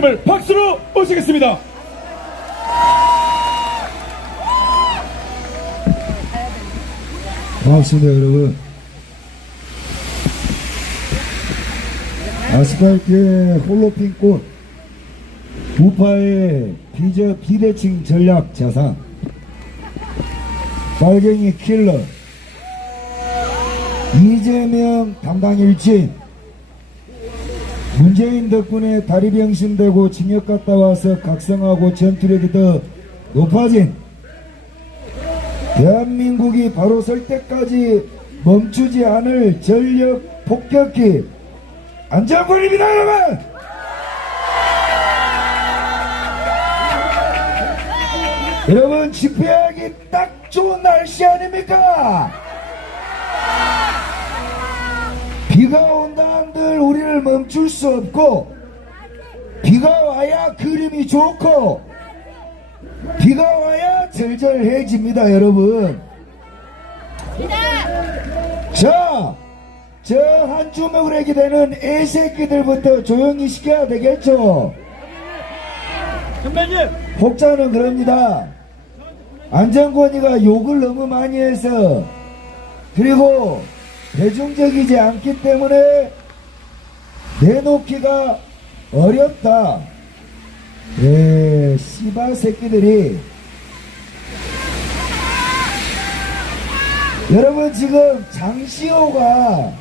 대통령님을 박수로 모시겠습니다. 반갑습니다, 여러분. 아스팔트에 홀로 핀 꽃, 우파의 비대칭 전략 자산, 빨갱이 킬러, 이재명 담당 일진, 문재인 덕분에 다리병신되고 징역 갔다 와서 각성하고 전투력이 더 높아진 대한민국이 바로 설 때까지 멈추지 않을 전력 폭격기 안장권입니다, 여러분! 여러분, 집회하기 딱 좋은 날씨 아닙니까? 비가 온다 한들 우리를 멈출 수 없고, 비가 와야 그림이 좋고, 비가 와야 절절해집니다, 여러분. 자, 저 한 주먹을 하게 되는 애새끼들부터 조용히 시켜야 되겠죠. 혹자는 그럽니다. 안정권이가 욕을 너무 많이 해서, 그리고 대중적이지 않기 때문에 내놓기가 어렵다. 예, 씨발 새끼들이. 여러분, 지금 장시호가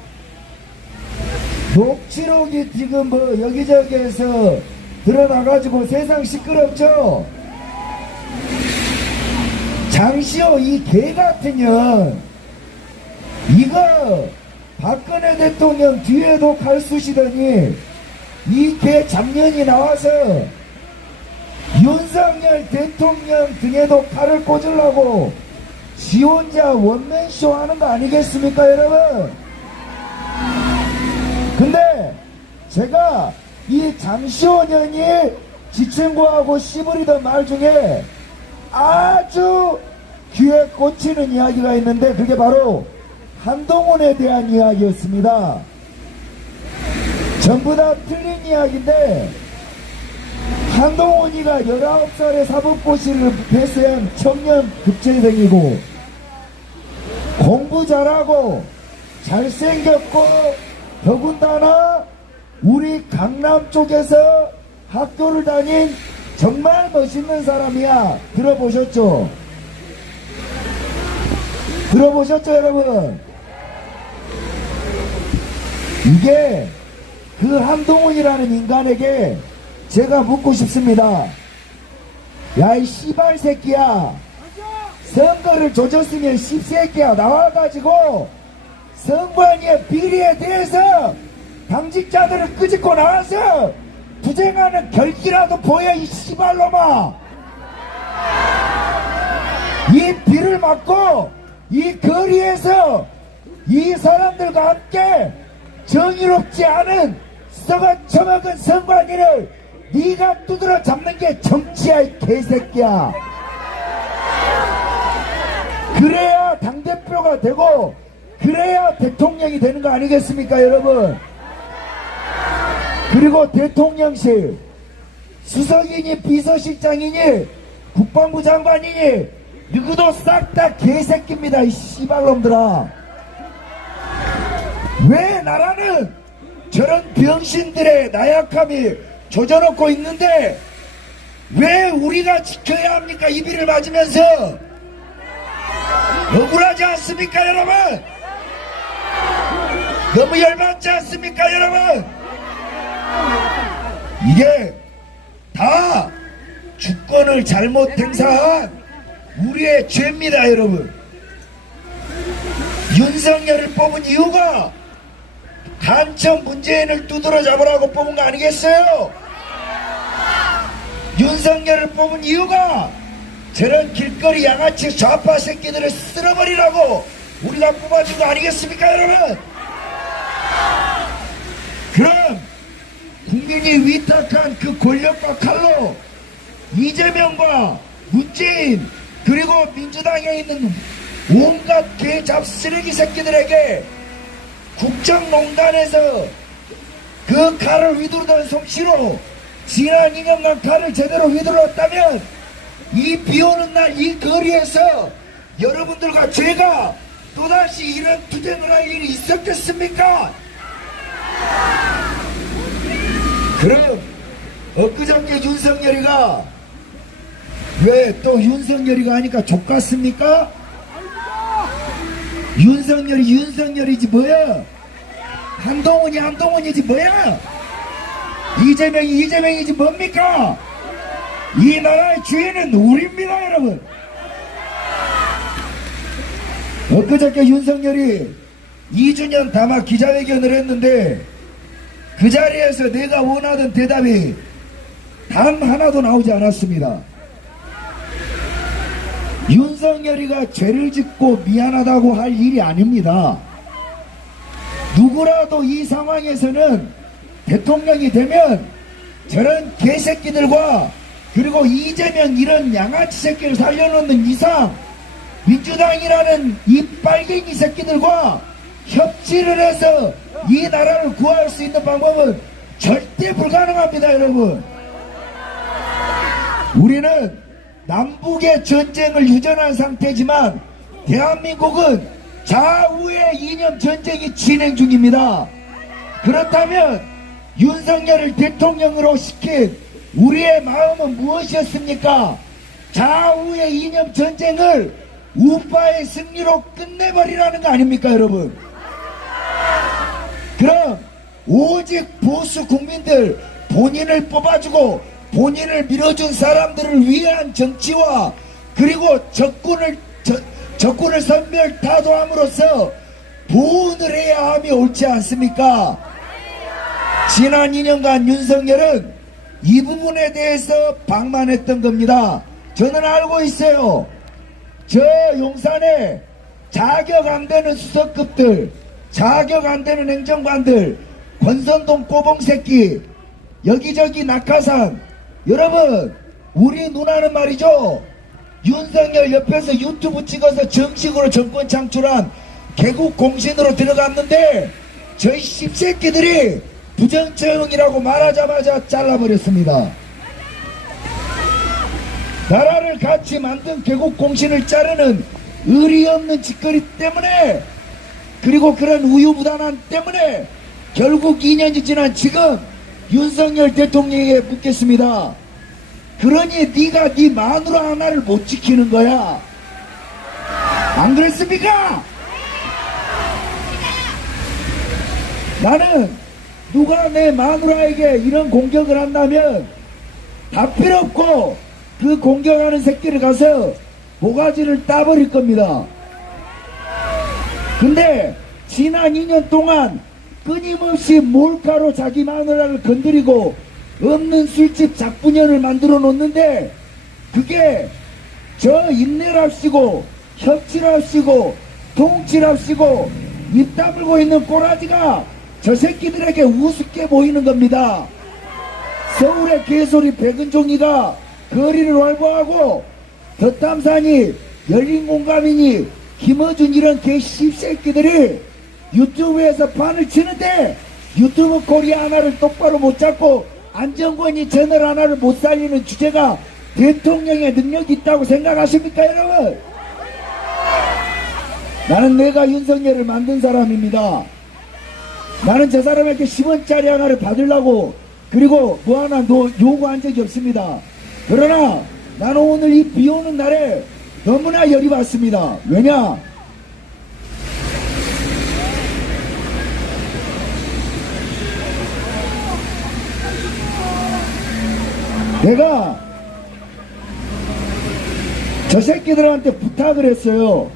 녹취록이 지금 뭐 여기저기에서 드러나가지고 세상 시끄럽죠? 장시호 이 개같은 년, 이거 박근혜 대통령 뒤에도 칼 쑤시더니 이 개 잡년이 나와서 윤석열 대통령 등에도 칼을 꽂으려고 지 혼자 원맨쇼 하는 거 아니겠습니까, 여러분? 근데 제가 이 장시호 년이 지 친구하고 씨부리던 말 중에 아주 귀에 꽂히는 이야기가 있는데, 그게 바로 한동훈에 대한 이야기였습니다. 전부 다 틀린 이야기인데, 한동훈이가 19살에 사법고시를 패스한 청년 급제생이고, 공부 잘하고 잘생겼고, 더군다나 우리 강남 쪽에서 학교를 다닌 정말 멋있는 사람이야. 들어보셨죠? 들어보셨죠, 여러분? 이게 그 한동훈이라는 인간에게 제가 묻고 싶습니다. 야, 이 씨발 새끼야, 선거를 조졌으면 씹새끼야 나와가지고 선관위의 비리에 대해서 당직자들을 끄집고 나와서 투쟁하는 결기라도 보여, 이 씨발놈아. 이 비를 맞고 이 거리에서 이 사람들과 함께 정의롭지 않은 썩어 처먹은 선관위를 네가 두드러 잡는 게 정치야, 이 개새끼야. 그래야 당대표가 되고 그래야 대통령이 되는 거 아니겠습니까, 여러분? 그리고 대통령실 수석이니 비서실장이니 국방부 장관이니 누구도 싹 다 개새끼입니다, 이 씨발놈들아. 왜 나라는 저런 병신들의 나약함이 조져놓고 있는데 왜 우리가 지켜야 합니까? 이 비를 맞으면서. 억울하지 않습니까, 여러분? 너무 열받지 않습니까, 여러분? 이게 다 주권을 잘못 행사한 우리의 죄입니다, 여러분. 윤석열을 뽑은 이유가 간첩 문재인을 두드러 잡으라고 뽑은 거 아니겠어요? 윤석열을 뽑은 이유가 저런 길거리 양아치 좌파 새끼들을 쓸어버리라고 우리가 뽑아준 거 아니겠습니까, 여러분? 그럼 국민이 위탁한 그 권력과 칼로 이재명과 문재인 그리고 민주당에 있는 온갖 개잡 쓰레기 새끼들에게 국정농단에서 그 칼을 휘두르던 솜씨로 지난 2년간 칼을 제대로 휘둘렀다면 이 비오는 날 이 거리에서 여러분들과 제가 또다시 이런 투쟁을 할 일이 있었겠습니까? 그럼 엊그저께 윤석열이가 왜 또 윤석열이가 하니까 족같습니까? 윤석열이지 뭐야? 한동훈이지 뭐야? 이재명이지 뭡니까? 이 나라의 주인은 우리입니다, 여러분. 엊그저께 윤석열이 2주년 담화 기자회견을 했는데 그 자리에서 내가 원하던 대답이 단 하나도 나오지 않았습니다. 윤석열이가 죄를 짓고 미안하다고 할 일이 아닙니다. 누구라도 이 상황에서는 대통령이 되면 저런 개새끼들과 그리고 이재명 이런 양아치 새끼를 살려놓는 이상 민주당이라는 이 빨갱이 새끼들과 협치를 해서 이 나라를 구할 수 있는 방법은 절대 불가능합니다, 여러분. 우리는 남북의 전쟁을 유전한 상태지만 대한민국은 좌우의 이념 전쟁이 진행 중입니다. 그렇다면 윤석열을 대통령으로 시킨 우리의 마음은 무엇이었습니까? 좌우의 이념 전쟁을 우파의 승리로 끝내버리라는 거 아닙니까, 여러분? 그럼 오직 보수 국민들, 본인을 뽑아주고 본인을 밀어준 사람들을 위한 정치와 그리고 적군을 선멸타도함으로써 보훈을 해야 함이 옳지 않습니까? 지난 2년간 윤석열은 이 부분에 대해서 방만했던 겁니다. 저는 알고 있어요. 저 용산에 자격 안 되는 수석급들, 자격 안 되는 행정관들, 권선동 꼬봉새끼, 여기저기 낙하산, 여러분 우리 누나는 말이죠, 윤석열 옆에서 유튜브 찍어서 정식으로 정권 창출한 개국 공신으로 들어갔는데 저희 씹새끼들이 부정처형이라고 말하자마자 잘라버렸습니다. 나라를 같이 만든 개국 공신을 자르는 의리 없는 짓거리 때문에, 그리고 그런 우유부단함 때문에 결국 2년이 지난 지금 윤석열 대통령에게 묻겠습니다. 그러니 네가 네 마누라 하나를 못 지키는 거야. 안 그랬습니까? 나는 누가 내 마누라에게 이런 공격을 한다면 다 필요 없고 그 공격하는 새끼를 가서 모가지를 따버릴 겁니다. 근데 지난 2년 동안 끊임없이 몰카로 자기 마누라를 건드리고 없는 술집 작분연을 만들어 놓는데 그게 저 인내랍시고 협치랍시고 통치랍시고 입 다물고 있는 꼬라지가 저 새끼들에게 우습게 보이는 겁니다. 서울의 개소리 백은종이가 거리를 활보하고 덧담산이 열린공감이니 김어준 이런 개 씹새끼들이 유튜브에서 판을 치는데 유튜브 코리아 하나를 똑바로 못 잡고 안정권이 채널 하나를 못 살리는 주제가 대통령의 능력이 있다고 생각하십니까, 여러분? 나는 내가 윤석열을 만든 사람입니다. 나는 저 사람에게 10원짜리 하나를 받으려고 그리고 뭐 하나 요구한 적이 없습니다. 그러나 나는 오늘 이 비오는 날에 너무나 열이 받습니다. 왜냐? 내가 저 새끼들한테 부탁을 했어요.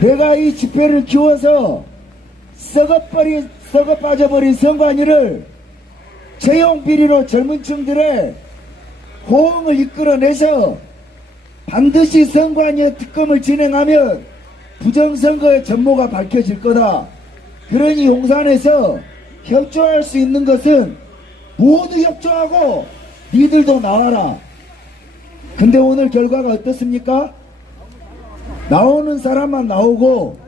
내가 이 집회를 키워서 썩어 빠져버린 선관위를 채용 비리로 젊은 층들의 호응을 이끌어내서 반드시 선관위의 특검을 진행하면 부정선거의 전모가 밝혀질 거다. 그러니 용산에서 협조할 수 있는 것은 모두 협조하고 니들도 나와라. 근데 오늘 결과가 어떻습니까? 나오는 사람만 나오고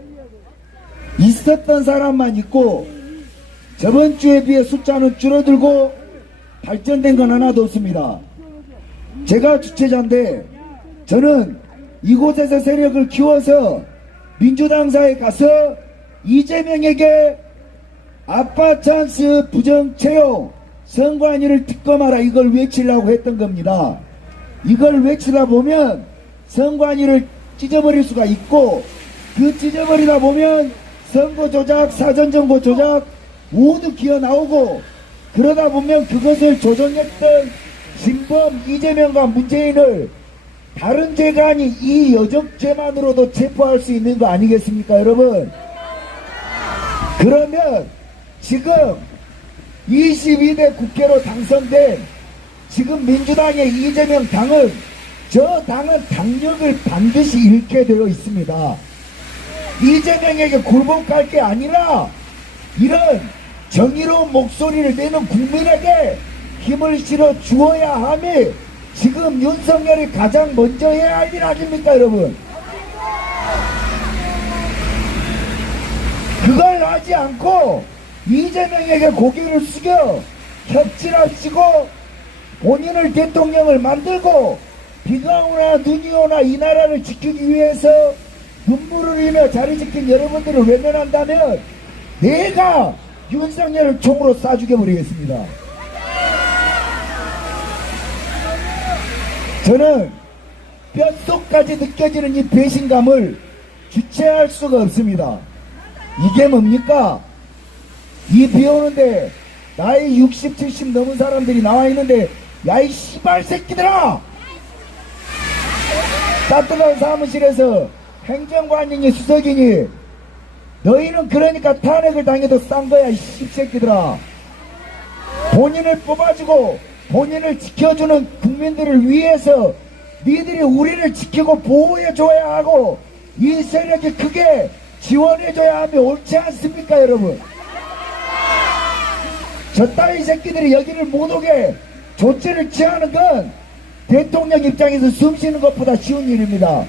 있었던 사람만 있고 저번 주에 비해 숫자는 줄어들고 발전된 건 하나도 없습니다. 제가 주최자인데 저는 이곳에서 세력을 키워서 민주당사에 가서 이재명에게 아빠 찬스 부정 채용 선관위를 특검하라 이걸 외치려고 했던 겁니다. 이걸 외치다 보면 선관위를 찢어버릴 수가 있고 그 찢어버리다 보면 선거 조작, 사전정보 조작 모두 기어 나오고 그러다 보면 그것을 조정했던 진범 이재명과 문재인을 다른 죄가 아닌 이 여적죄만으로도 체포할 수 있는 거 아니겠습니까 여러분? 그러면 지금 22대 국회로 당선된 지금 민주당의 이재명 당은 저 당은 당력을 반드시 잃게 되어 있습니다. 이재명에게 굴복할 게 아니라 이런 정의로운 목소리를 내는 국민에게 힘을 실어 주어야 함이 지금 윤석열이 가장 먼저 해야 할 일 아닙니까 여러분? 그걸 하지 않고 이재명에게 고개를 숙여 협치랍시고 본인을 대통령을 만들고 비가 오나 눈이 오나 이 나라를 지키기 위해서 눈물을 흘리며 자리 지킨 여러분들을 외면한다면 내가 윤석열을 총으로 쏴 죽여버리겠습니다. 저는 뼛속까지 느껴지는 이 배신감을 주체할 수가 없습니다. 이게 뭡니까? 이 비 오는데 나이 60, 70 넘은 사람들이 나와 있는데 야 이 씨발 새끼들아! 따뜻한 사무실에서 행정관이니 수석이니 너희는 그러니까 탄핵을 당해도 싼 거야 이 씹새끼들아. 본인을 뽑아주고 본인을 지켜주는 국민들을 위해서 니들이 우리를 지키고 보호해줘야 하고 이 세력이 크게 지원해줘야 하면 옳지 않습니까 여러분? 저 따위 새끼들이 여기를 못 오게 조치를 취하는 건 대통령 입장에서 숨 쉬는 것보다 쉬운 일입니다.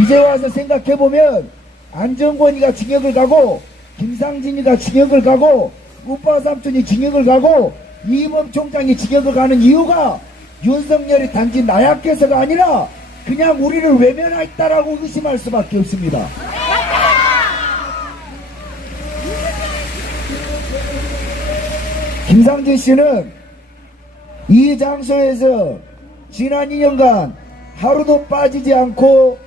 이제 와서 생각해보면 안정권이가 징역을 가고 김상진이가 징역을 가고 우파 삼촌이 징역을 가고 이범 총장이 징역을 가는 이유가 윤석열이 단지 나약해서가 아니라 그냥 우리를 외면했다라고 의심할 수밖에 없습니다. 김상진 씨는 이 장소에서 지난 2년간 하루도 빠지지 않고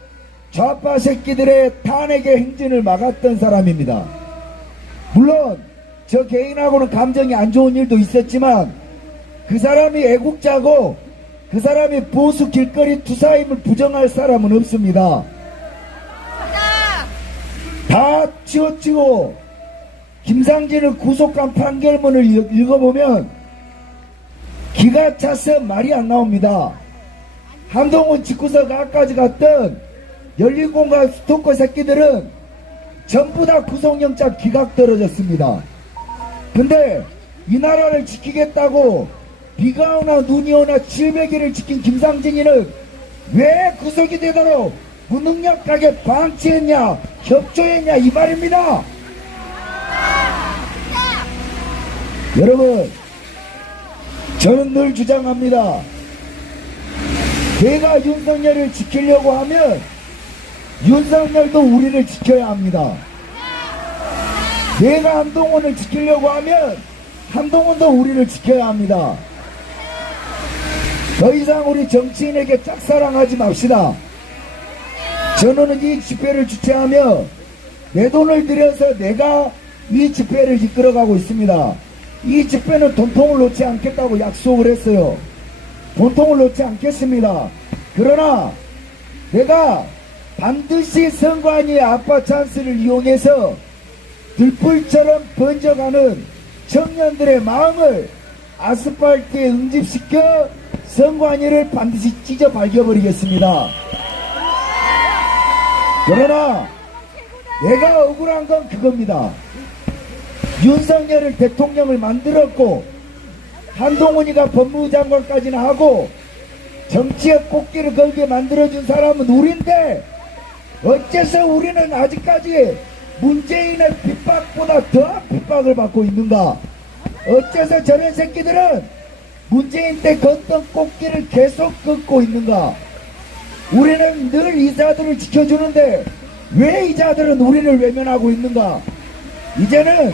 좌파 새끼들의 탄핵의 행진을 막았던 사람입니다. 물론 저 개인하고는 감정이 안 좋은 일도 있었지만 그 사람이 애국자고 그 사람이 보수 길거리 투사임을 부정할 사람은 없습니다. 다 치워치고 김상진을 구속한 판결문을 읽어보면 기가 차서 말이 안 나옵니다. 한동훈 집구석 앞까지 갔던 열린공간 스토커 새끼들은 전부 다 구속영장 기각 떨어졌습니다. 근데 이 나라를 지키겠다고 비가 오나 눈이 오나 700일을 지킨 김상진이는 왜 구속이 되도록 무능력하게 방치했냐 협조했냐 이 말입니다. 여러분 저는 늘 주장합니다. 내가 윤석열을 지키려고 하면 윤석열도 우리를 지켜야 합니다. 내가 한동훈을 지키려고 하면 한동훈도 우리를 지켜야 합니다. 더 이상 우리 정치인에게 짝사랑하지 맙시다. 저는 이 집회를 주최하며 내 돈을 들여서 내가 이 집회를 이끌어가고 있습니다. 이 집회는 돈통을 놓지 않겠다고 약속을 했어요. 돈통을 놓지 않겠습니다. 그러나 내가 반드시 선관위의 아빠 찬스를 이용해서 들불처럼 번져가는 청년들의 마음을 아스팔트에 응집시켜 선관위를 반드시 찢어 발겨버리겠습니다. 그러나 내가 억울한 건 그겁니다. 윤석열을 대통령을 만들었고 한동훈이가 법무장관까지나 하고 정치의 꽃길을 걸게 만들어준 사람은 우리인데 어째서 우리는 아직까지 문재인의 핍박보다 더한 핍박을 받고 있는가? 어째서 저런 새끼들은 문재인 때 걷던 꽃길을 계속 걷고 있는가? 우리는 늘 이자들을 지켜주는데 왜 이자들은 우리를 외면하고 있는가? 이제는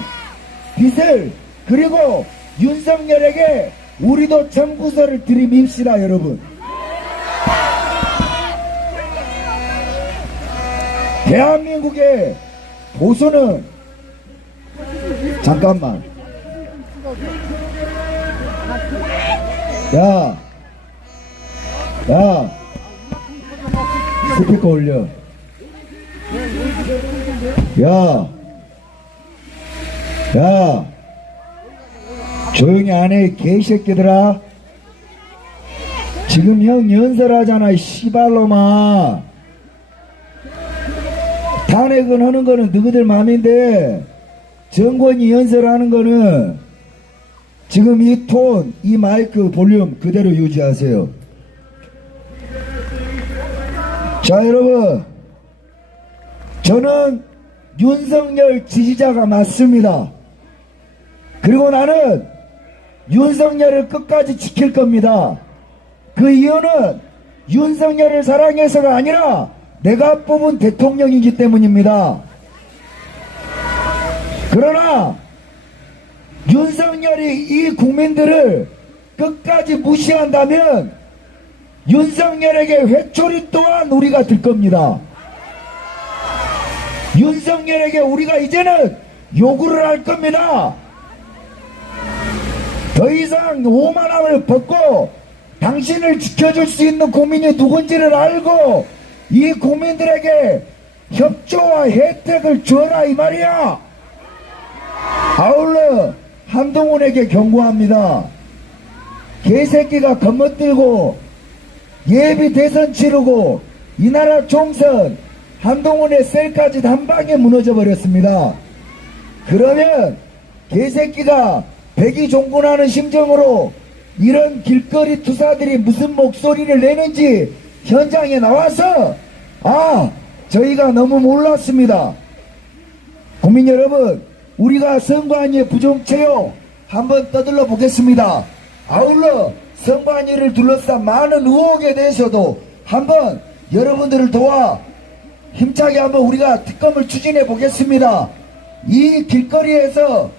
빛을 그리고 윤석열에게 우리도 청구서를 들이밉시다 여러분. 대한민국의 보수는 잠깐만 야 스피커 올려. 야 조용히 안 해 개새끼들아. 지금 형 연설하잖아 이 씨발놈아. 탄핵은 하는 거는 너희들 맘인데 정권이 연설하는 거는 지금 이 톤, 이 마이크 볼륨 그대로 유지하세요. 자 여러분, 저는 윤석열 지지자가 맞습니다. 그리고 나는 윤석열을 끝까지 지킬 겁니다. 그 이유는 윤석열을 사랑해서가 아니라 내가 뽑은 대통령이기 때문입니다. 그러나 윤석열이 이 국민들을 끝까지 무시한다면 윤석열에게 회초리 또한 우리가 들 겁니다. 윤석열에게 우리가 이제는 요구를 할 겁니다. 더 이상 오만함을 벗고 당신을 지켜줄 수 있는 국민이 누군지를 알고 이 국민들에게 협조와 혜택을 줘라 이 말이야. 아울러 한동훈에게 경고합니다. 개새끼가 겁먹들고 예비 대선 치르고 이 나라 총선 한동훈의 셀까지 단방에 무너져 버렸습니다. 그러면 개새끼가 백이종군하는 심정으로 이런 길거리 투사들이 무슨 목소리를 내는지 현장에 나와서 저희가 너무 몰랐습니다. 국민 여러분, 우리가 선관위의 부정체요 한번 떠들러 보겠습니다. 아울러 선관위를 둘러싼 많은 의혹에 대해서도 한번 여러분들을 도와 힘차게 한번 우리가 특검을 추진해 보겠습니다. 이 길거리에서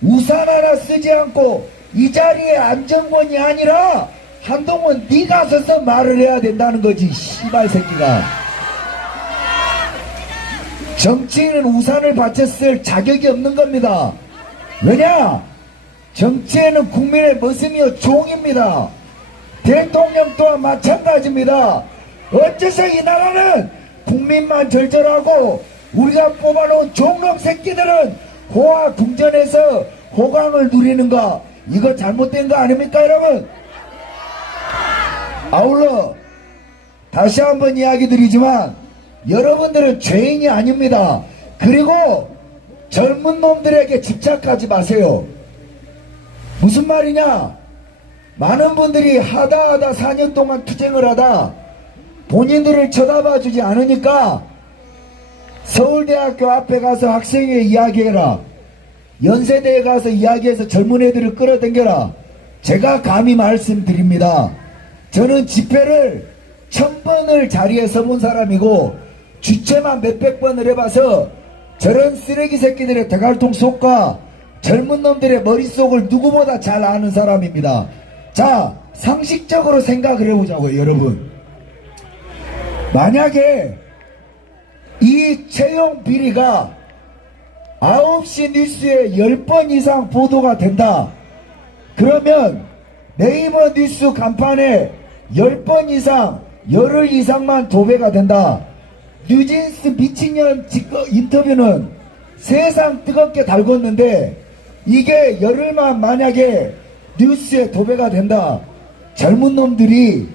우산 하나 쓰지 않고 이 자리에 안정권이 아니라 한동훈 네가 서서 말을 해야 된다는 거지 씨발 새끼가. 정치인은 우산을 받쳤을 자격이 없는 겁니다. 왜냐? 정치에는 국민의 머슴이요 종입니다. 대통령 또한 마찬가지입니다. 어째서 이 나라는 국민만 절절하고 우리가 뽑아놓은 종놈 새끼들은 호화 궁전에서 호강을 누리는가? 이거 잘못된 거 아닙니까 여러분? 아울러 다시 한번 이야기 드리지만 여러분들은 죄인이 아닙니다. 그리고 젊은 놈들에게 집착하지 마세요. 무슨 말이냐? 많은 분들이 하다 4년 동안 투쟁을 하다 본인들을 쳐다봐 주지 않으니까 서울대학교 앞에 가서 학생회 이야기해라. 연세대에 가서 이야기해서 젊은 애들을 끌어당겨라. 제가 감히 말씀드립니다. 저는 집회를 1000번을 자리에 서본 사람이고 주최만 몇백 번을 해봐서 저런 쓰레기 새끼들의 대갈통 속과 젊은 놈들의 머릿속을 누구보다 잘 아는 사람입니다. 자, 상식적으로 생각을 해보자고요 여러분. 만약에 이 채용 비리가 9시 뉴스에 10번 이상 보도가 된다. 그러면 네이버 뉴스 간판에 10번 이상, 열흘 이상만 도배가 된다. 뉴진스 미친년 인터뷰는 세상 뜨겁게 달궜는데 이게 열흘만 만약에 뉴스에 도배가 된다. 젊은 놈들이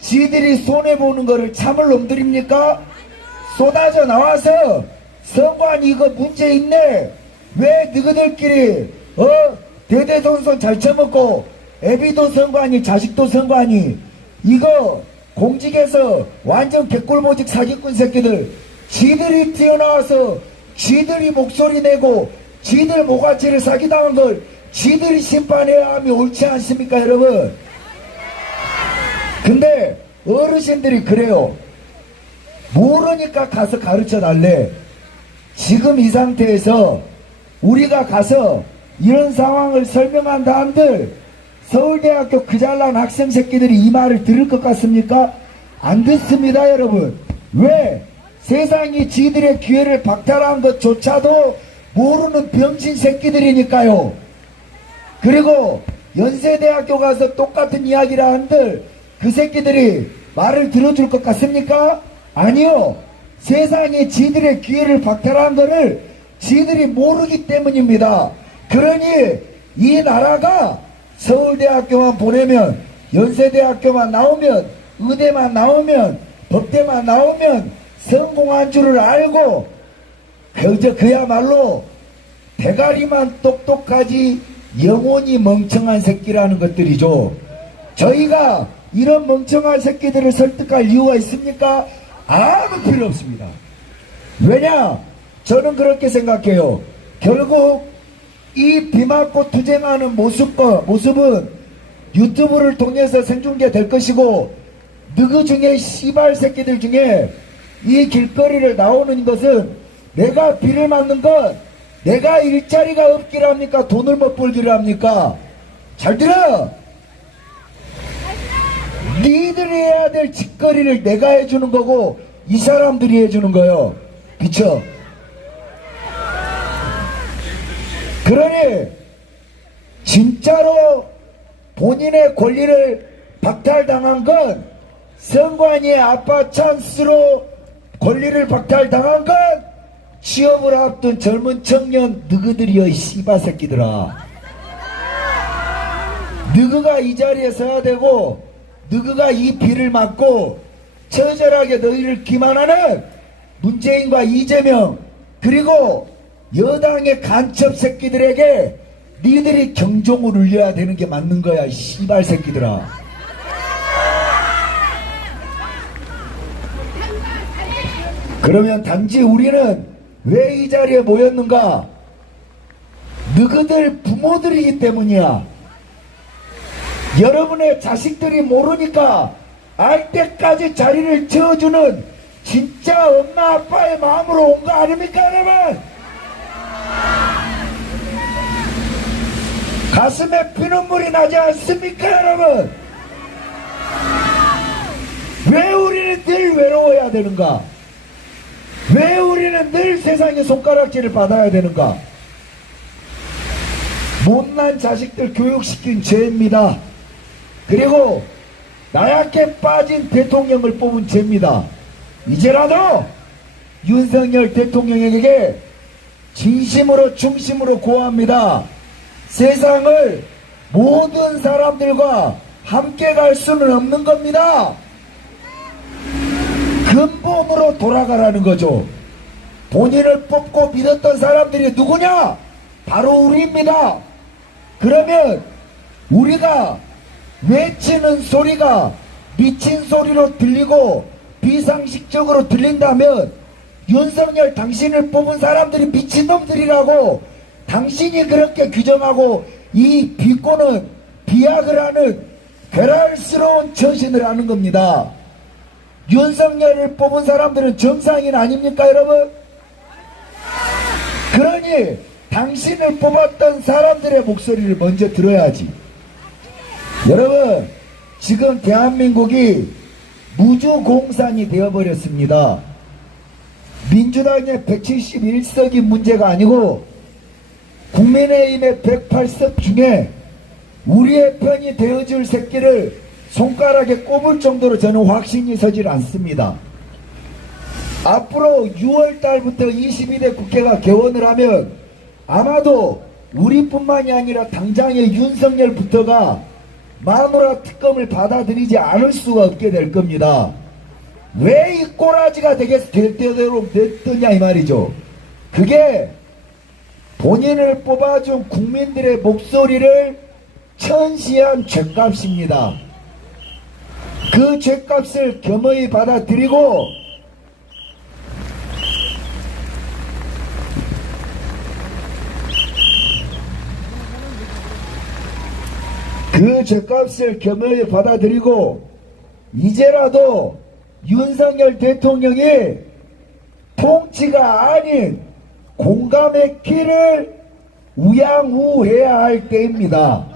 지들이 손해보는 거를 참을 놈들입니까? 쏟아져 나와서 선관위 이거 문제 있네. 왜 너희들끼리 대대손손 잘 처먹고 애비도 선관위 자식도 선관위 이거 공직에서 완전 개꿀보직 사기꾼 새끼들 지들이 튀어나와서 지들이 목소리 내고 지들 모가지를 사기당한 걸 지들이 심판해야 함이 옳지 않습니까, 여러분? 근데 어르신들이 그래요. 모르니까 가서 가르쳐 달래. 지금 이 상태에서 우리가 가서 이런 상황을 설명한다 한들 서울대학교 그 잘난 학생 새끼들이 이 말을 들을 것 같습니까? 안 듣습니다, 여러분. 왜? 세상이 지들의 기회를 박탈한 것조차도 모르는 병신 새끼들이니까요. 그리고 연세대학교 가서 똑같은 이야기를 한들 그 새끼들이 말을 들어줄 것 같습니까? 아니요. 세상에 지들의 기회를 박탈한 거를 지들이 모르기 때문입니다. 그러니 이 나라가 서울대학교만 보내면, 연세대학교만 나오면, 의대만 나오면, 법대만 나오면 성공한 줄을 알고 그야말로 대가리만 똑똑하지 영혼이 멍청한 새끼라는 것들이죠. 저희가 이런 멍청한 새끼들을 설득할 이유가 있습니까? 아무 필요 없습니다. 왜냐? 저는 그렇게 생각해요. 결국 이 비 맞고 투쟁하는 모습은 유튜브를 통해서 생중계 될 것이고, 너그 중에 씨발 새끼들 중에 이 길거리를 나오는 것은 내가 비를 맞는 건 내가 일자리가 없기를 합니까? 돈을 못 벌기를 합니까? 잘 들어! 니들이 해야 될 짓거리를 내가 해주는 거고 이 사람들이 해주는 거요. 그쵸? 그러니 진짜로 본인의 권리를 박탈당한 건 선관위의 아빠 찬스로 권리를 박탈당한 건 취업을 앞둔 젊은 청년 너희들이여, 이 씨바 새끼들아. 너희가 이 자리에 서야 되고 너희가 이 비를 맞고 처절하게 너희를 기만하는 문재인과 이재명, 그리고 여당의 간첩 새끼들에게 니들이 경종을 울려야 되는 게 맞는 거야, 이 씨발 새끼들아. 그러면 단지 우리는 왜 이 자리에 모였는가? 너희들 부모들이기 때문이야. 여러분의 자식들이 모르니까 알 때까지 자리를 채워주는 진짜 엄마 아빠의 마음으로 온 거 아닙니까, 여러분? 가슴에 피눈물이 나지 않습니까, 여러분? 왜 우리는 늘 외로워야 되는가? 왜 우리는 늘 세상의 손가락질을 받아야 되는가? 못난 자식들 교육시킨 죄입니다. 그리고 나약해 빠진 대통령을 뽑은 죄입니다. 이제라도 윤석열 대통령에게 진심으로 중심으로 고합니다. 세상을 모든 사람들과 함께 갈 수는 없는 겁니다. 근본으로 돌아가라는 거죠. 본인을 뽑고 믿었던 사람들이 누구냐? 바로 우리입니다. 그러면 우리가 외치는 소리가 미친 소리로 들리고 비상식적으로 들린다면 윤석열 당신을 뽑은 사람들이 미친놈들이라고 당신이 그렇게 규정하고 이 비꼬는 비약을 하는 괴랄스러운 처신을 하는 겁니다. 윤석열을 뽑은 사람들은 정상인 아닙니까, 여러분? 그러니 당신을 뽑았던 사람들의 목소리를 먼저 들어야지. 여러분, 지금 대한민국이 무주공산이 되어버렸습니다. 민주당의 171석이 문제가 아니고 국민의힘의 108석 중에 우리의 편이 되어줄 새끼를 손가락에 꼽을 정도로 저는 확신이 서질 않습니다. 앞으로 6월달부터 22대 국회가 개원을 하면 아마도 우리뿐만이 아니라 당장의 윤석열부터가 마누라 특검을 받아들이지 않을 수가 없게 될 겁니다. 왜 이 꼬라지가 될 때대로 됐더냐 이 말이죠. 그게 본인을 뽑아준 국민들의 목소리를 천시한 죗값입니다. 그 죗값을 겸허히 받아들이고 그 죗값을 겸허히 받아들이고 이제라도 윤석열 대통령이 통치가 아닌 공감의 길을 우양우해야 할 때입니다.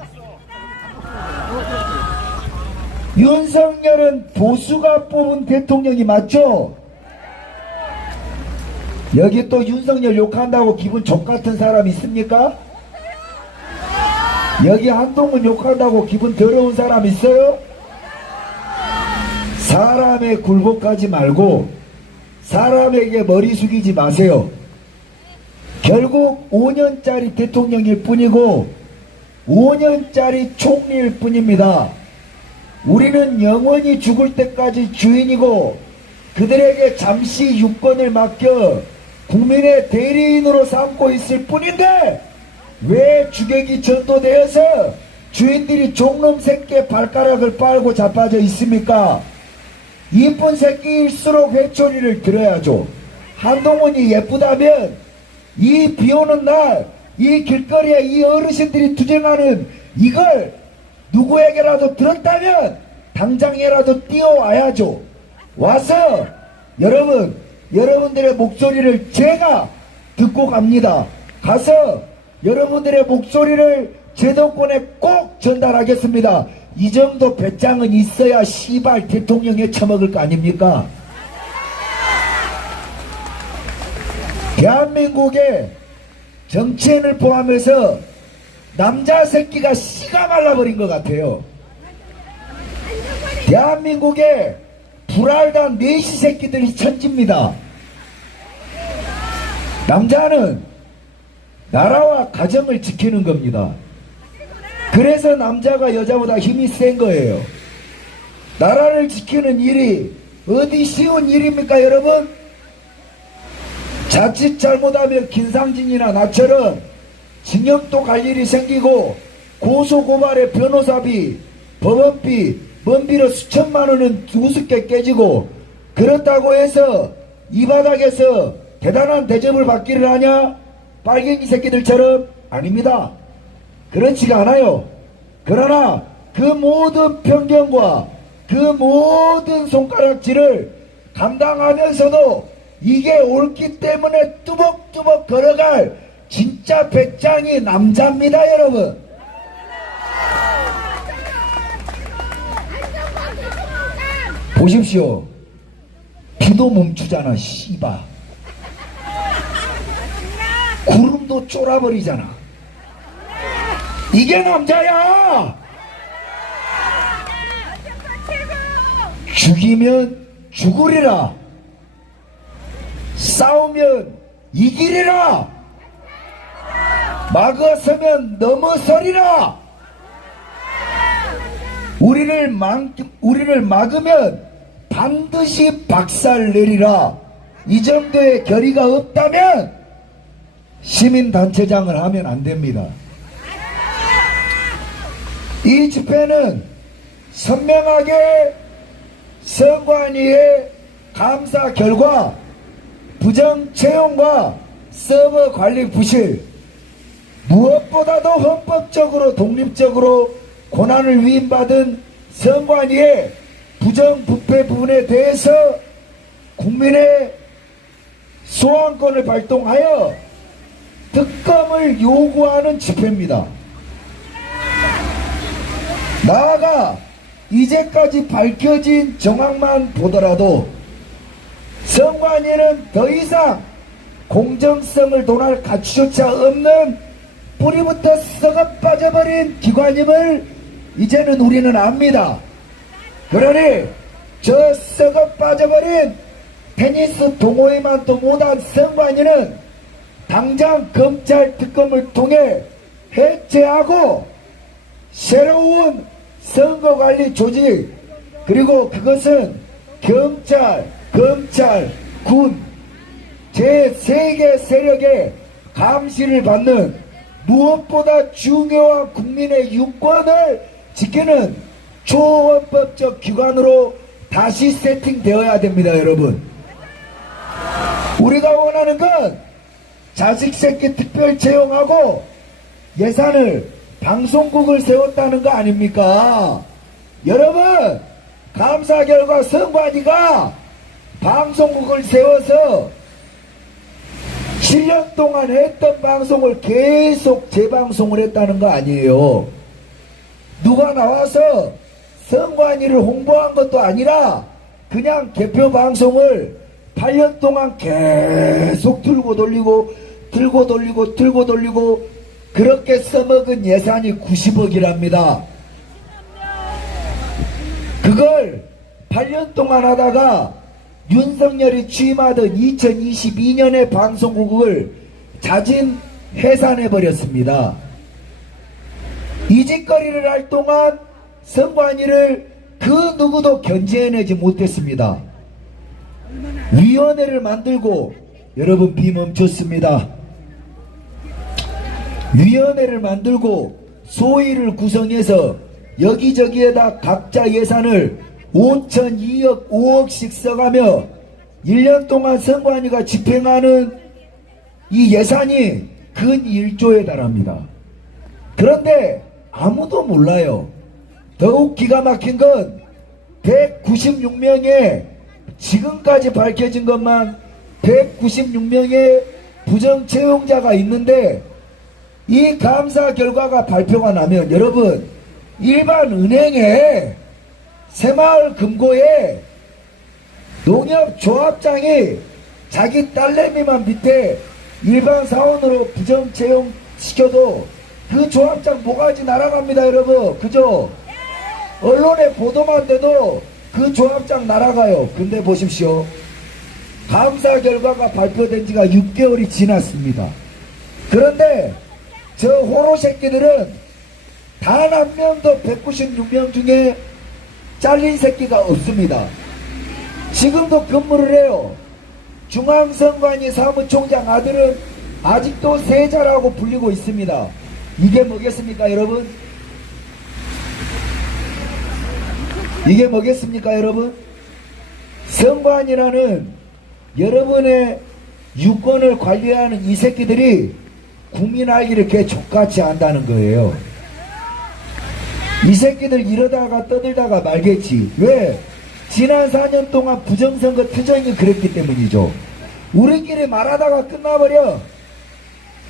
윤석열은 보수가 뽑은 대통령이 맞죠? 여기 또 윤석열 욕한다고 기분 족같은 사람 있습니까? 여기 한동훈 욕한다고 기분 더러운 사람 있어요? 사람에 굴복하지 말고 사람에게 머리 숙이지 마세요. 결국 5년짜리 대통령일 뿐이고 5년짜리 총리일 뿐입니다. 우리는 영원히 죽을 때까지 주인이고 그들에게 잠시 유권을 맡겨 국민의 대리인으로 삼고 있을 뿐인데 왜 주객이 전도되어서 주인들이 종놈 새끼의 발가락을 빨고 자빠져 있습니까? 이쁜 새끼일수록 회초리를 들어야죠. 한동훈이 예쁘다면 이 비오는 날 이 길거리에 이 어르신들이 투쟁하는 이걸 누구에게라도 들었다면 당장이라도 뛰어와야죠. 와서 여러분들의 목소리를 제가 듣고 갑니다. 가서 여러분들의 목소리를 제도권에 꼭 전달하겠습니다. 이 정도 배짱은 있어야 씨발 대통령에 처먹을 거 아닙니까? 대한민국의 정치인을 포함해서 남자 새끼가 씨가 말라버린 것 같아요. 대한민국의 불알단 내시 새끼들이 천지입니다. 남자는 나라와 가정을 지키는 겁니다. 그래서 남자가 여자보다 힘이 센 거예요. 나라를 지키는 일이 어디 쉬운 일입니까 여러분? 자칫 잘못하면 김상진이나 나처럼 징역도 갈 일이 생기고 고소고발에 변호사비, 법원비, 먼비로 수천만 원은 우습게 깨지고 그렇다고 해서 이 바닥에서 대단한 대접을 받기를 하냐? 빨갱이 새끼들처럼? 아닙니다. 그렇지가 않아요. 그러나 그 모든 편견과 그 모든 손가락질을 감당하면서도 이게 옳기 때문에 뚜벅뚜벅 걸어갈 진짜 배짱이 남자입니다 여러분. 보십시오. 비도 멈추잖아 씨바. 구름도 쫄아버리잖아. 이게 남자야. 죽이면 죽으리라. 싸우면 이기리라. 막아서면 넘어서리라. 우리를 막으면 반드시 박살 내리라. 이 정도의 결의가 없다면 시민단체장을 하면 안 됩니다. 이 집회는 선명하게 선관위의 감사 결과 부정 채용과 서버 관리 부실, 무엇보다도 헌법적으로 독립적으로 권한을 위임받은 선관위의 부정부패 부분에 대해서 국민의 소환권을 발동하여 특검을 요구하는 집회입니다. 나아가 이제까지 밝혀진 정황만 보더라도 선관위는 더 이상 공정성을 논할 가치조차 없는 뿌리부터 썩어 빠져버린 기관임을 이제는 우리는 압니다. 그러니 저 썩어 빠져버린 테니스 동호회만도 못한 선관위는 당장 검찰 특검을 통해 해체하고 새로운 선거관리 조직, 그리고 그것은 경찰, 검찰, 군 제3개 세력의 감시를 받는 무엇보다 중요한 국민의 유권을 지키는 초헌법적 기관으로 다시 세팅되어야 됩니다. 여러분, 우리가 원하는 건 자식 새끼 특별 채용하고 예산을 방송국을 세웠다는 거 아닙니까? 여러분, 감사 결과 선관위가 방송국을 세워서 7년 동안 했던 방송을 계속 재방송을 했다는 거 아니에요. 누가 나와서 선관위를 홍보한 것도 아니라 그냥 개표 방송을 8년 동안 계속 들고 돌리고 그렇게 써먹은 예산이 90억이랍니다. 그걸 8년 동안 하다가 윤석열이 취임하던 2022년에 방송국을 자진 해산해버렸습니다. 이 짓거리를 할 동안 선관위를 그 누구도 견제해내지 못했습니다. 위원회를 만들고, 여러분 비멈췄습니다. 위원회를 만들고 소위를 구성해서 여기저기에다 각자 예산을 5천, 2억, 5억씩 써가며 1년 동안 선관위가 집행하는 이 예산이 근 1조에 달합니다. 그런데 아무도 몰라요. 더욱 기가 막힌 건 196명의 지금까지 밝혀진 것만 196명의 부정 채용자가 있는데, 이 감사 결과가 발표가 나면 여러분, 일반 은행에 새마을 금고에 농협 조합장이 자기 딸내미만 밑에 일반 사원으로 부정 채용 시켜도 그 조합장 모가지 날아갑니다. 여러분, 그죠? 언론에 보도만 돼도 그 조합장 날아가요. 근데 보십시오, 감사 결과가 발표된 지가 6개월이 지났습니다. 그런데 저 호로 새끼들은 단 한 명도 196명 중에 잘린 새끼가 없습니다. 지금도 근무를 해요. 중앙선관위 사무총장 아들은 아직도 세자라고 불리고 있습니다. 이게 뭐겠습니까, 여러분? 이게 뭐겠습니까, 여러분? 선관위라는 여러분의 유권을 관리하는 이 새끼들이 국민 알기를 개 족같이 한다는 거예요. 이 새끼들 이러다가 떠들다가 말겠지. 왜? 지난 4년 동안 부정선거 투쟁이 그랬기 때문이죠. 우리끼리 말하다가 끝나버려.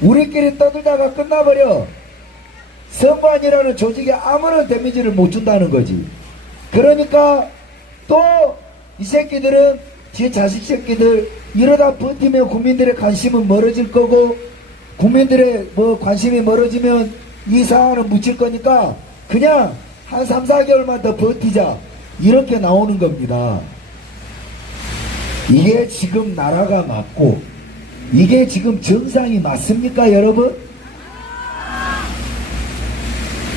우리끼리 떠들다가 끝나버려. 선관위라는 조직에 아무런 데미지를 못 준다는 거지. 그러니까 또 이 새끼들은 제 자식 새끼들 이러다 버티면 국민들의 관심은 멀어질 거고, 국민들의 관심이 멀어지면 이 사안은 묻힐 거니까 그냥 한 3, 4개월만 더 버티자, 이렇게 나오는 겁니다. 이게 지금 나라가 맞고 이게 지금 정상이 맞습니까, 여러분?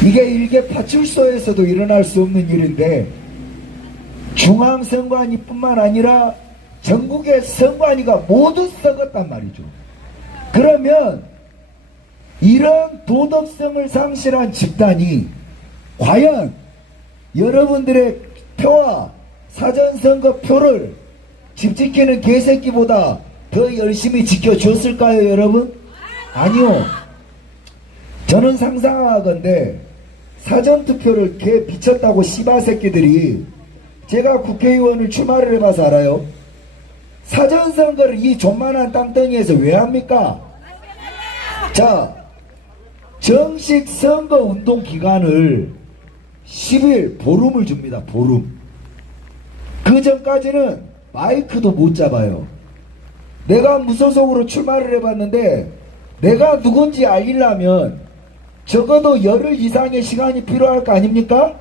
이게 일개 파출소에서도 일어날 수 없는 일인데, 중앙선관위뿐만 아니라 전국의 선관위가 모두 썩었단 말이죠. 그러면 이런 도덕성을 상실한 집단이 과연 여러분들의 표와 사전선거 표를 집 지키는 개새끼보다 더 열심히 지켜줬을까요, 여러분? 아니요. 저는 상상하건대 사전투표를 개 미쳤다고 씨바새끼들이, 제가 국회의원을 출마를 해봐서 알아요. 사전선거를 이 존만한 땅덩이에서 왜 합니까? 자, 정식 선거운동 기간을 10일, 보름을 줍니다. 보름. 그 전까지는 마이크도 못 잡아요. 내가 무소속으로 출마를 해봤는데 내가 누군지 알리려면 적어도 열흘 이상의 시간이 필요할 거 아닙니까?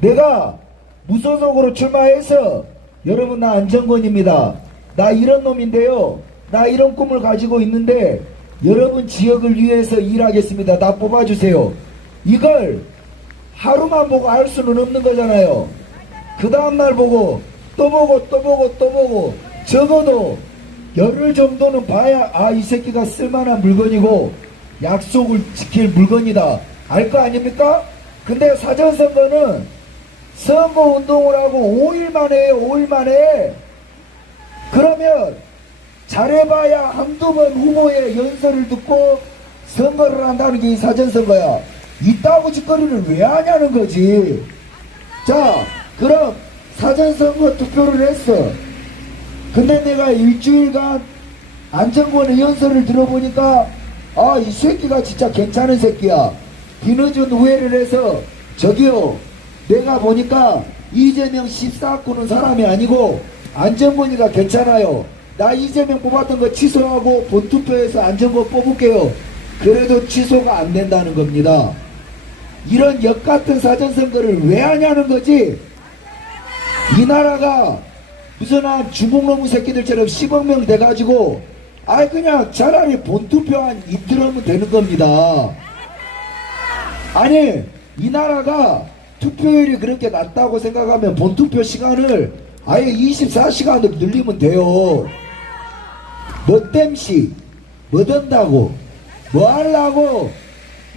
내가 무소속으로 출마해서, 여러분 나 안정권입니다, 나 이런 놈인데요, 나 이런 꿈을 가지고 있는데 여러분 지역을 위해서 일하겠습니다, 나 뽑아주세요, 이걸 하루만 보고 할 수는 없는 거잖아요. 그 다음날 보고 또 보고 적어도 열흘 정도는 봐야 이 새끼가 쓸만한 물건이고 약속을 지킬 물건이다 알 거 아닙니까? 근데 사전선거는 선거운동을 하고 5일만 해요. 5일만 해. 그러면 잘해봐야 한두 번 후보의 연설을 듣고 선거를 한다는 게 이 사전선거야. 이따구 짓거리를 왜 하냐는 거지. 자, 그럼 사전선거 투표를 했어. 근데 내가 일주일간 안정권의 연설을 들어보니까 아, 이 새끼가 진짜 괜찮은 새끼야. 뒤늦은 후회를 해서 저기요, 내가 보니까 이재명 14구는 사람이 아니고 안정권이가 괜찮아요. 나 이재명 뽑았던 거 취소하고 본투표에서 안정권 뽑을게요. 그래도 취소가 안 된다는 겁니다. 이런 역같은 사전선거를 왜 하냐는 거지. 이 나라가 무슨 한 중국놈의 새끼들처럼 10억 명 돼가지고 아이 그냥 차라리 본투표 한 이틀 하면 되는 겁니다. 아니 이 나라가 투표율이 그렇게 낮다고 생각하면 본투표 시간을 아예 24시간으로 늘리면 돼요. 뭐 땜시 뭐 든다고 뭐 하려고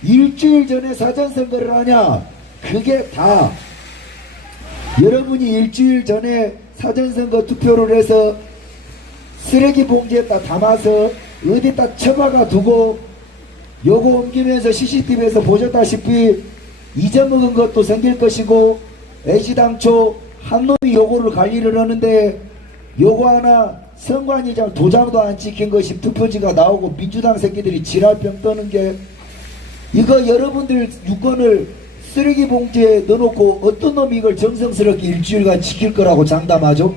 일주일 전에 사전선거를 하냐. 그게 다 여러분이 일주일 전에 사전선거 투표를 해서 쓰레기 봉지에다 담아서 어디다 처박아 두고 요거 옮기면서 CCTV에서 보셨다시피 잊어먹은 것도 생길 것이고 애시당초 한 놈이 요거를 관리를 하는데 요거 하나 선관위장 도장도 안 찍힌 것이 투표지가 나오고 민주당 새끼들이 지랄병 떠는 게 이거 여러분들 유권을 쓰레기 봉지에 넣어놓고 어떤 놈이 이걸 정성스럽게 일주일간 지킬 거라고 장담하죠?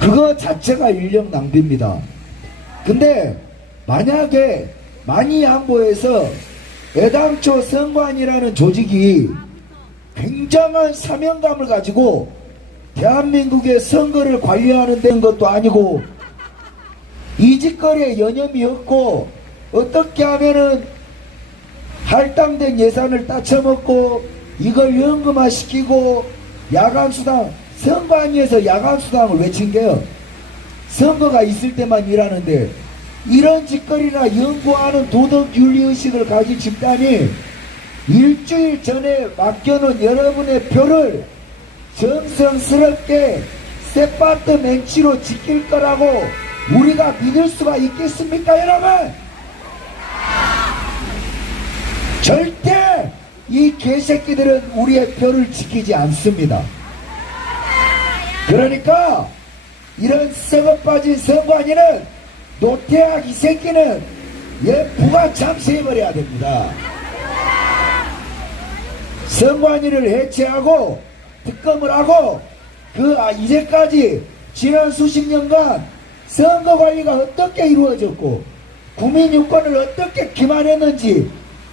그거 자체가 인력 낭비입니다. 근데 만약에 많이 양보해서 애당초 선관위라는 조직이 굉장한 사명감을 가지고 대한민국의 선거를 관리하는 데는 것도 아니고 이 짓거리에 여념이 없고 어떻게 하면은 할당된 예산을 따쳐먹고 이걸 연금화시키고 야간수당, 선관위에서 야간수당을 왜 챙겨요? 선거가 있을 때만 일하는데 이런 짓거리나 연구하는 도덕윤리의식을 가진 집단이 일주일 전에 맡겨놓은 여러분의 표를 정성스럽게 쌔바트 맹치로 지킬 거라고 우리가 믿을 수가 있겠습니까 여러분? 절대 이 개새끼들은 우리의 표를 지키지 않습니다. 그러니까 이런 썩어 빠진 선관위는 노태학 이 새끼는 얘 부가 참시해버려야 됩니다. 선관위를 해체하고 특검을 하고 이제까지 지난 수십 년간 선거관리가 어떻게 이루어졌고 국민유권을 어떻게 기만했는지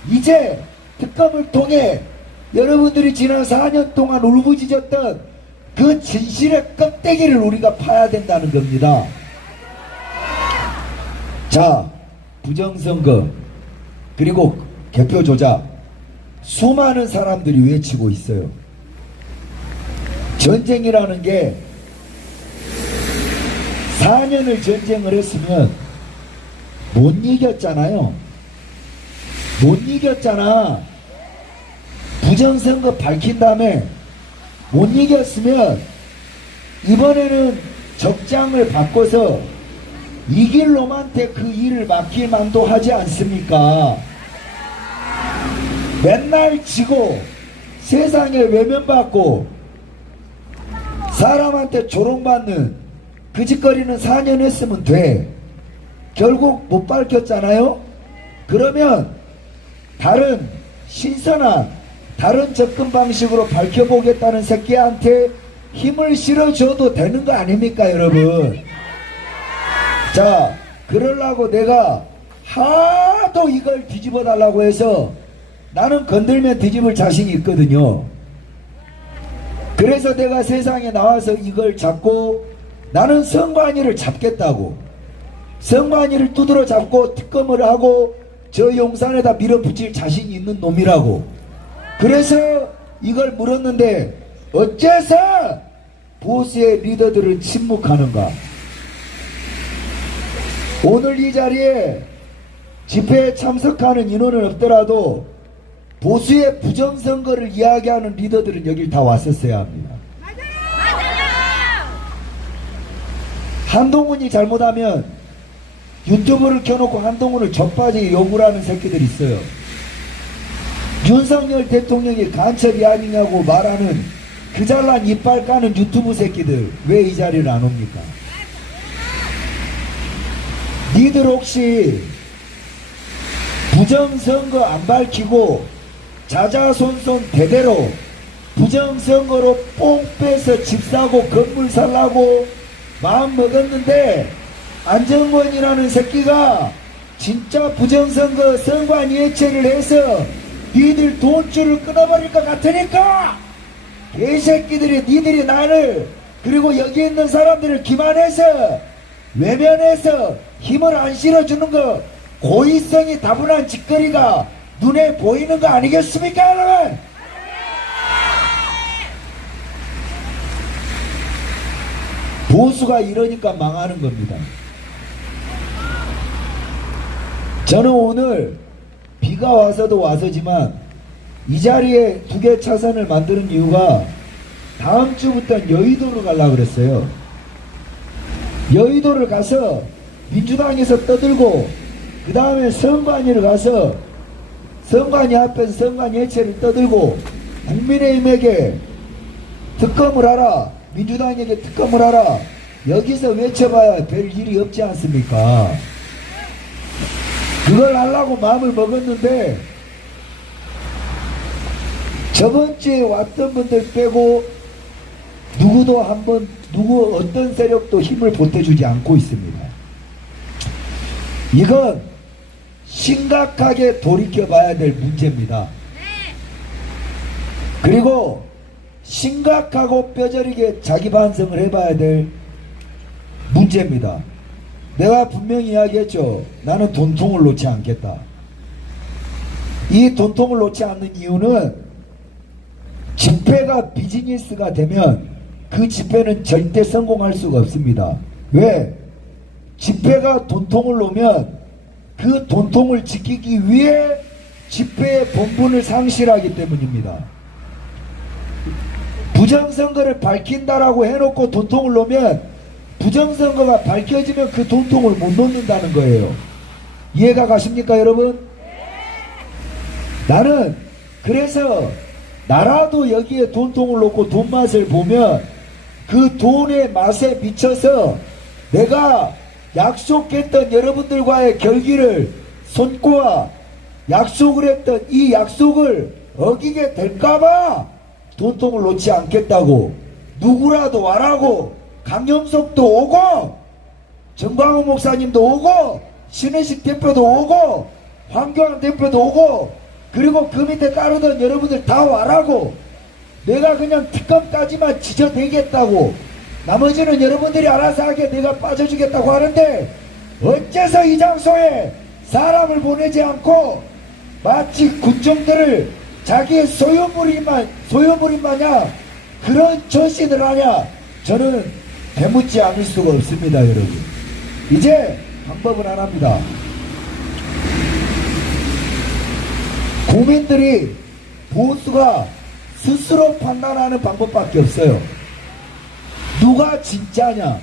이제 특검을 통해 여러분들이 지난 4년 동안 울부짖었던 그 진실의 껍데기를 우리가 파야 된다는 겁니다. 자, 부정선거 그리고 개표 조작 수많은 사람들이 외치고 있어요. 전쟁이라는 게 4년을 전쟁을 했으면 못 이겼잖아요. 못 이겼잖아. 부정선거 밝힌 다음에 못 이겼으면 이번에는 적장을 바꿔서 이길 놈한테 그 일을 맡길 만도 하지 않습니까? 맨날 지고 세상에 외면받고 사람한테 조롱받는 그 짓거리는 4년 했으면 돼. 결국 못 밝혔잖아요. 그러면 다른 신선한 다른 접근 방식으로 밝혀보겠다는 새끼한테 힘을 실어줘도 되는 거 아닙니까 여러분? 자, 그러려고 내가 하도 이걸 뒤집어 달라고 해서 나는 건들면 뒤집을 자신이 있거든요. 그래서 내가 세상에 나와서 이걸 잡고 나는 선관위를 잡겠다고, 선관위를 두드러 잡고 특검을 하고 저 용산에다 밀어붙일 자신이 있는 놈이라고. 그래서 이걸 물었는데 어째서 보수의 리더들은 침묵하는가? 오늘 이 자리에 집회에 참석하는 인원은 없더라도 보수의 부정선거를 이야기하는 리더들은 여길 다 왔었어야 합니다. 한동훈이 잘못하면 유튜브를 켜놓고 한동훈을 젖바지에 욕을 하는 새끼들이 있어요. 윤석열 대통령이 간첩이 아니냐고 말하는 그 잘난 이빨 까는 유튜브 새끼들 왜 이 자리를 안 옵니까? 니들 혹시 부정선거 안 밝히고 자자손손 대대로 부정선거로 뽕 빼서 집 사고 건물 살라고 마음 먹었는데 안정권이라는 새끼가 진짜 부정선거 선관 예체를 해서 니들 돈줄을 끊어버릴 것 같으니까 개새끼들이 니들이 나를 그리고 여기 있는 사람들을 기만해서 외면해서 힘을 안 실어주는 거 고의성이 다분한 짓거리가 눈에 보이는 거 아니겠습니까 여러분? 보수가 이러니까 망하는 겁니다. 저는 오늘 비가 와서도 와서지만 이 자리에 2개 차선을 만드는 이유가 다음 주부터 여의도로 가려고 그랬어요. 여의도를 가서 민주당에서 떠들고 그 다음에 선관위를 가서 선관위 앞에서 선관 예체를 떠들고 국민의힘에게 특검을 하라, 민주당에게 특검을 하라, 여기서 외쳐봐야 별 일이 없지 않습니까? 그걸 하려고 마음을 먹었는데 저번주에 왔던 분들 빼고 누구도 한번 누구 어떤 세력도 힘을 보태주지 않고 있습니다. 이건 심각하게 돌이켜봐야 될 문제입니다. 그리고 심각하고 뼈저리게 자기 반성을 해봐야 될 문제입니다. 내가 분명히 이야기했죠. 나는 돈통을 놓지 않겠다. 이 돈통을 놓지 않는 이유는 집회가 비즈니스가 되면 그 집회는 절대 성공할 수가 없습니다. 왜? 집회가 돈통을 놓으면 그 돈통을 지키기 위해 집회의 본분을 상실하기 때문입니다. 부정선거를 밝힌다라고 해놓고 돈통을 놓으면 부정선거가 밝혀지면 그 돈통을 못 놓는다는 거예요. 이해가 가십니까 여러분? 나는 그래서 나라도 여기에 돈통을 놓고 돈맛을 보면 그 돈의 맛에 미쳐서 내가 약속했던 여러분들과의 결기를 손꼬아 약속을 했던 이 약속을 어기게 될까봐 돈통을 놓지 않겠다고 누구라도 와라고 강영석도 오고 정광훈 목사님도 오고 신은식 대표도 오고 황교안 대표도 오고 그리고 그 밑에 따르던 여러분들 다 와라고 내가 그냥 특검까지만 지져대겠다고 나머지는 여러분들이 알아서 하게 내가 빠져주겠다고 하는데 어째서 이 장소에 사람을 보내지 않고 마치 군중들을 자기의 소유물인 마냥 그런 전신을 하냐. 저는 되묻지 않을 수가 없습니다 여러분. 이제 방법은 하나입니다. 국민들이 보수가 스스로 판단하는 방법밖에 없어요. 누가 진짜냐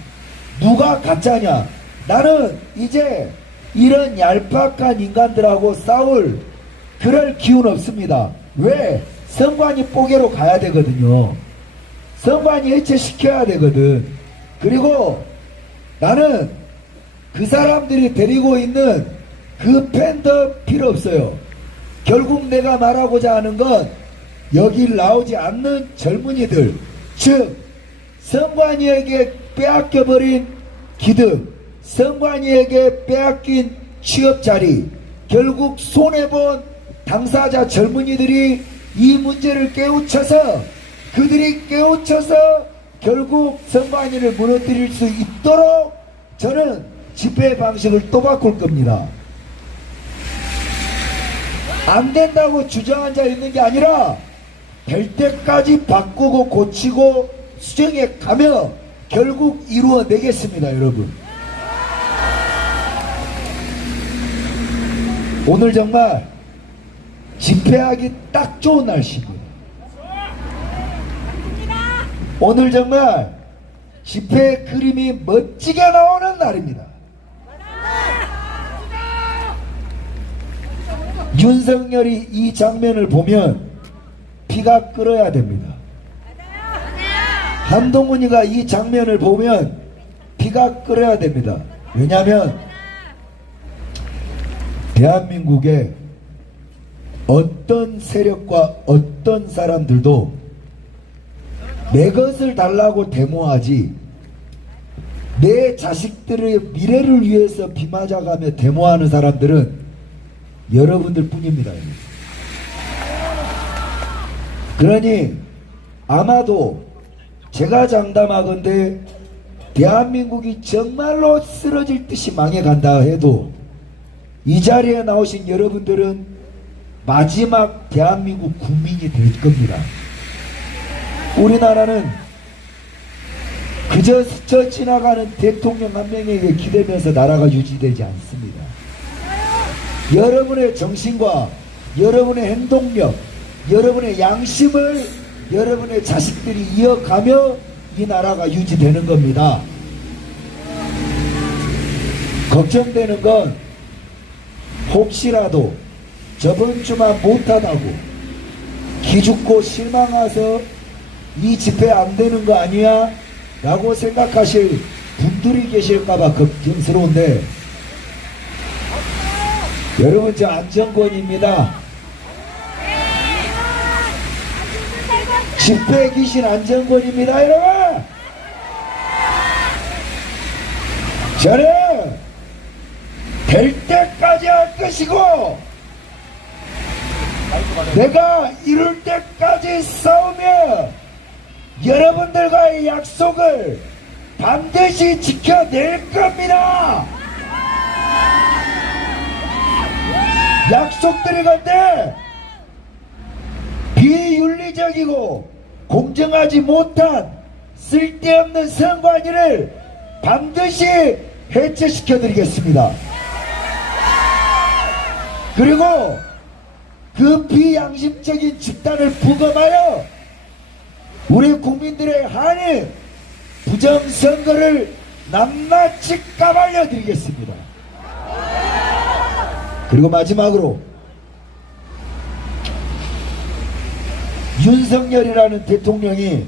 누가 가짜냐. 나는 이제 이런 얄팍한 인간들하고 싸울 그럴 기운 없습니다. 왜? 선관위 뽀개로 가야 되거든요. 선관위 해체시켜야 되거든. 그리고 나는 그 사람들이 데리고 있는 그 팬더 필요 없어요. 결국 내가 말하고자 하는 건 여기 나오지 않는 젊은이들, 즉 선관위에게 빼앗겨버린 기득, 선관위에게 빼앗긴 취업자리, 결국 손해본 당사자 젊은이들이 이 문제를 깨우쳐서 그들이 깨우쳐서 결국 선관위를 무너뜨릴 수 있도록 저는 집회 방식을 또 바꿀 겁니다. 안 된다고 주저앉아 있는 게 아니라 될 때까지 바꾸고 고치고 수정해 가며 결국 이루어내겠습니다 여러분. 오늘 정말 집회하기 딱 좋은 날씨입니다. 오늘 정말 집회 그림이 멋지게 나오는 날입니다. 윤석열이 이 장면을 보면 피가 끓어야 됩니다. 한동훈이가 이 장면을 보면 피가 끓어야 됩니다. 왜냐하면 대한민국에 어떤 세력과 어떤 사람들도 내 것을 달라고 데모하지 내 자식들의 미래를 위해서 비 맞아가며 데모하는 사람들은 여러분들 뿐입니다. 그러니 아마도 제가 장담하건대 대한민국이 정말로 쓰러질 듯이 망해간다 해도 이 자리에 나오신 여러분들은 마지막 대한민국 국민이 될 겁니다. 우리나라는 그저 스쳐 지나가는 대통령 한 명에게 기대면서 나라가 유지되지 않습니다. 여러분의 정신과 여러분의 행동력, 여러분의 양심을 여러분의 자식들이 이어가며 이 나라가 유지되는 겁니다. 걱정되는 건 혹시라도 저번 주만 못하다고 기죽고 실망해서 이 집회 안 되는 거 아니야? 라고 생각하실 분들이 계실까봐 걱정스러운데 여러분 저 안정권입니다. 집회 귀신 안정권입니다 여러분. 저는 될 때까지 할 것이고 내가 이룰 때까지 싸우며 여러분들과의 약속을 반드시 지켜낼 겁니다. 약속드리건대 비윤리적이고 공정하지 못한 쓸데없는 선관위를 반드시 해체시켜드리겠습니다. 그리고 그 비양심적인 집단을 부검하여 우리 국민들의 한해 부정선거를 낱낱이 까발려 드리겠습니다. 그리고 마지막으로 윤석열이라는 대통령이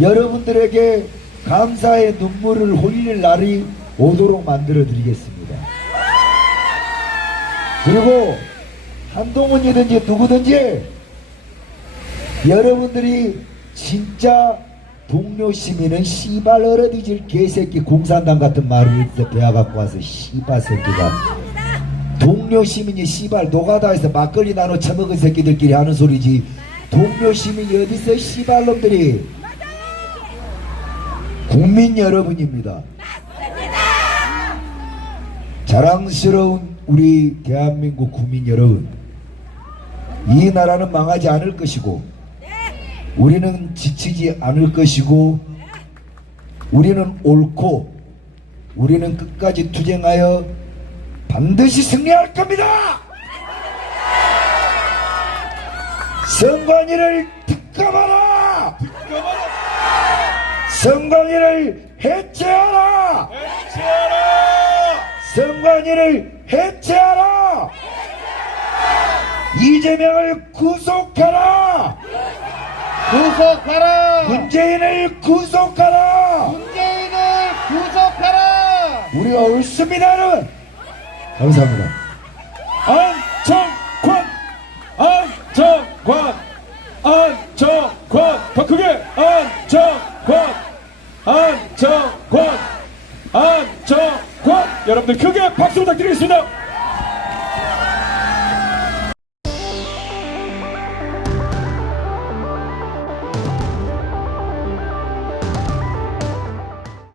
여러분들에게 감사의 눈물을 흘릴 날이 오도록 만들어 드리겠습니다. 그리고 한동훈이든지 누구든지 여러분들이 진짜 동료 시민은 씨발 얼어뒤질 개새끼 공산당 같은 말을 있어 배워 갖고 와서 씨발 새끼가 동료 시민이 씨발 노가다에서 막걸리 나눠 처먹은 새끼들끼리 하는 소리지 동료 시민이 어디서 씨발 놈들이 국민 여러분입니다. 자랑스러운 우리 대한민국 국민 여러분, 이 나라는 망하지 않을 것이고 우리는 지치지 않을 것이고 우리는 옳고 우리는 끝까지 투쟁하여 반드시 승리할 겁니다. 선관위를 특검하라. 선관위를 해체하라. 선관위를 해체하라. 이재명을 구속하라. 구속하라! 문재인을 구속하라. 문재인을 구속하라! 우리가 옳습니다 여러분. 감사합니다. 안정권 더 크게 안정권 여러분들 크게 박수 부탁드리겠습니다.